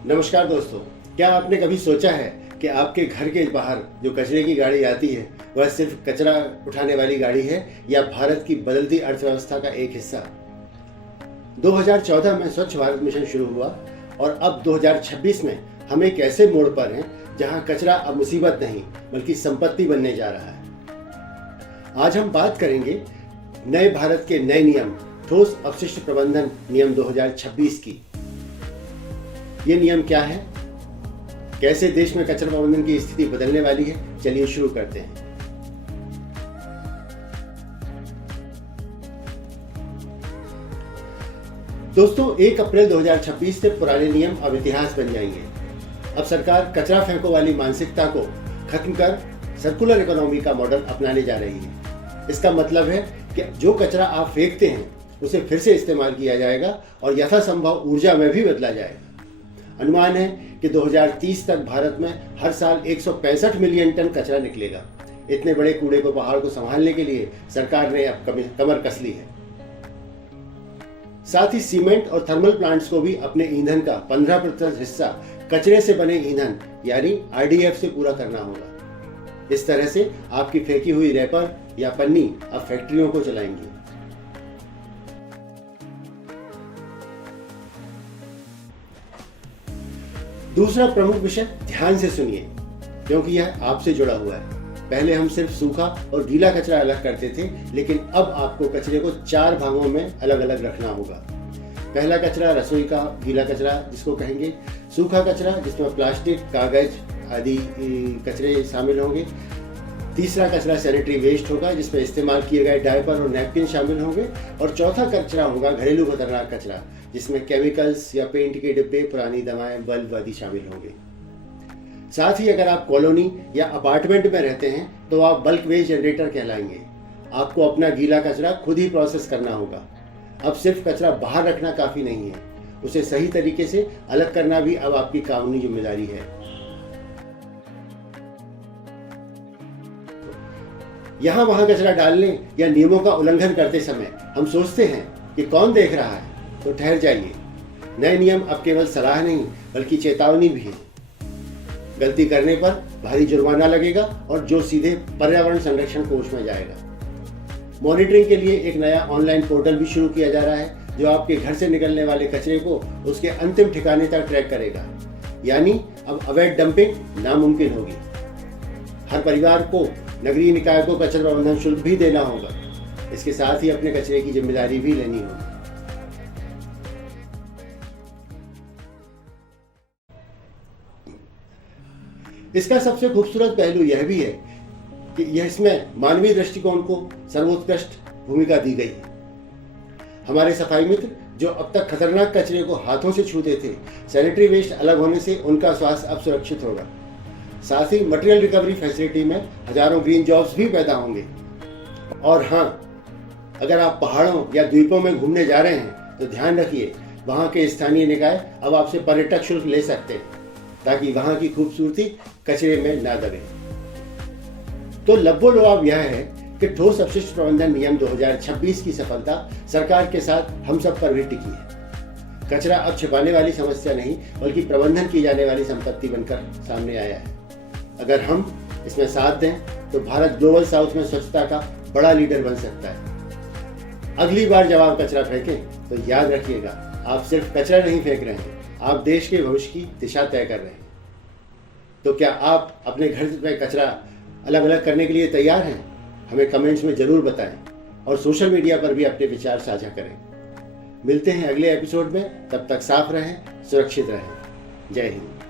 नमस्कार दोस्तों, क्या आपने कभी सोचा है कि आपके घर के बाहर जो कचरे की गाड़ी आती है वह सिर्फ कचरा उठाने वाली गाड़ी है या भारत की बदलती अर्थव्यवस्था का एक हिस्सा। 2014 में स्वच्छ भारत मिशन शुरू हुआ और अब 2026 में हम एक ऐसे मोड़ पर हैं जहां कचरा अब मुसीबत नहीं बल्कि संपत्ति बनने जा रहा है। आज हम बात करेंगे नए भारत के नए नियम, ठोस अपशिष्ट प्रबंधन नियम 2026 की। ये नियम क्या है, कैसे देश में कचरा प्रबंधन की स्थिति बदलने वाली है, चलिए शुरू करते हैं। दोस्तों, 1 अप्रैल 2026 से पुराने नियम अब इतिहास बन जाएंगे। अब सरकार कचरा फेंको वाली मानसिकता को खत्म कर सर्कुलर इकोनॉमी का मॉडल अपनाने जा रही है। इसका मतलब है कि जो कचरा आप फेंकते हैं उसे फिर से इस्तेमाल किया जाएगा और यथासंभव ऊर्जा में भी बदला जाएगा। अनुमान है कि 2030 तक भारत में हर साल 165 मिलियन टन कचरा निकलेगा। इतने बड़े कूड़े को पहाड़ को संभालने के लिए सरकार ने अब कमर कस ली है। साथ ही सीमेंट और थर्मल प्लांट्स को भी अपने ईंधन का 15% हिस्सा कचरे से बने ईंधन यानी RDF से पूरा करना होगा। इस तरह से आपकी फेंकी हुई रैपर या पन्नी अब फैक्ट्रियों को चलाएंगी। दूसरा प्रमुख विषय, ध्यान से सुनिए क्योंकि यह आपसे जुड़ा हुआ है। पहले हम सिर्फ सूखा और गीला कचरा अलग करते थे, लेकिन अब आपको कचरे को 4 भागों में अलग अलग रखना होगा। पहला कचरा रसोई का गीला कचरा जिसको कहेंगे, सूखा कचरा जिसमें प्लास्टिक, कागज आदि कचरे शामिल होंगे। तीसरा कचरा सैनिटरी वेस्ट होगा जिसमें इस्तेमाल किए गए डायपर और नैपकिन शामिल होंगे। और चौथा कचरा होगा घरेलू खतरनाक कचरा जिसमें केमिकल्स या पेंट के डिब्बे, पुरानी दवाएं, बल्ब आदि शामिल होंगे। साथ ही अगर आप कॉलोनी या अपार्टमेंट में रहते हैं तो आप बल्क वेस्ट जनरेटर कहलाएंगे। आपको अपना गीला कचरा खुद ही प्रोसेस करना होगा। अब सिर्फ कचरा बाहर रखना काफी नहीं है, उसे सही तरीके से अलग करना भी अब आपकी कानूनी जिम्मेदारी है। यहां वहां कचरा डालने या नियमों का उल्लंघन करते समय हम सोचते हैं कि कौन देख रहा है, तो ठहर जाइए। नए नियम अब केवल सलाह नहीं बल्कि चेतावनी भी है। गलती करने पर भारी जुर्माना लगेगा और जो सीधे पर्यावरण संरक्षण कोष में जाएगा। मॉनिटरिंग के लिए एक नया ऑनलाइन पोर्टल भी शुरू किया जा रहा है जो आपके घर से निकलने वाले कचरे को उसके अंतिम ठिकाने तक ट्रैक करेगा। यानी अब अवैध डंपिंग नामुमकिन होगी। हर परिवार को नगरीय निकाय को कचरा प्रबंधन शुल्क भी देना होगा। इसके साथ ही अपने कचरे की जिम्मेदारी भी लेनी होगी। इसका सबसे खूबसूरत पहलू यह भी है कि इसमें मानवीय दृष्टिकोण को सर्वोत्कृष्ट भूमिका दी गई है। हमारे सफाई मित्र जो अब तक खतरनाक कचरे को हाथों से छूते थे, सैनिटरी वेस्ट अलग होने से उनका स्वास्थ्य अब सुरक्षित होगा। साथ ही मटेरियल रिकवरी फैसिलिटी में हजारों ग्रीन जॉब्स भी पैदा होंगे। और हाँ, अगर आप पहाड़ों या द्वीपों में घूमने जा रहे हैं तो ध्यान रखिए वहां के स्थानीय निकाय अब आपसे पर्यटक शुल्क ले सकते हैं ताकि वहां की खूबसूरती कचरे में ना दबे। तो लब्बो लुआब यह है कि ठोस अपशिष्ट प्रबंधन नियम 2026 की सफलता सरकार के साथ हम सब पर भी टिकी है। कचरा अब छिपाने वाली समस्या नहीं बल्कि प्रबंधन की जाने वाली संपत्ति बनकर सामने आया है। अगर हम इसमें साथ दें तो भारत ग्लोबल साउथ में स्वच्छता का बड़ा लीडर बन सकता है। अगली बार जब आप कचरा फेंकें तो याद रखिएगा, आप सिर्फ कचरा नहीं फेंक रहे हैं, आप देश के भविष्य की दिशा तय कर रहे हैं। तो क्या आप अपने घर में कचरा अलग अलग करने के लिए तैयार हैं? हमें कमेंट्स में जरूर बताएं और सोशल मीडिया पर भी अपने विचार साझा करें। मिलते हैं अगले एपिसोड में, तब तक साफ रहें, सुरक्षित रहें। जय हिंद।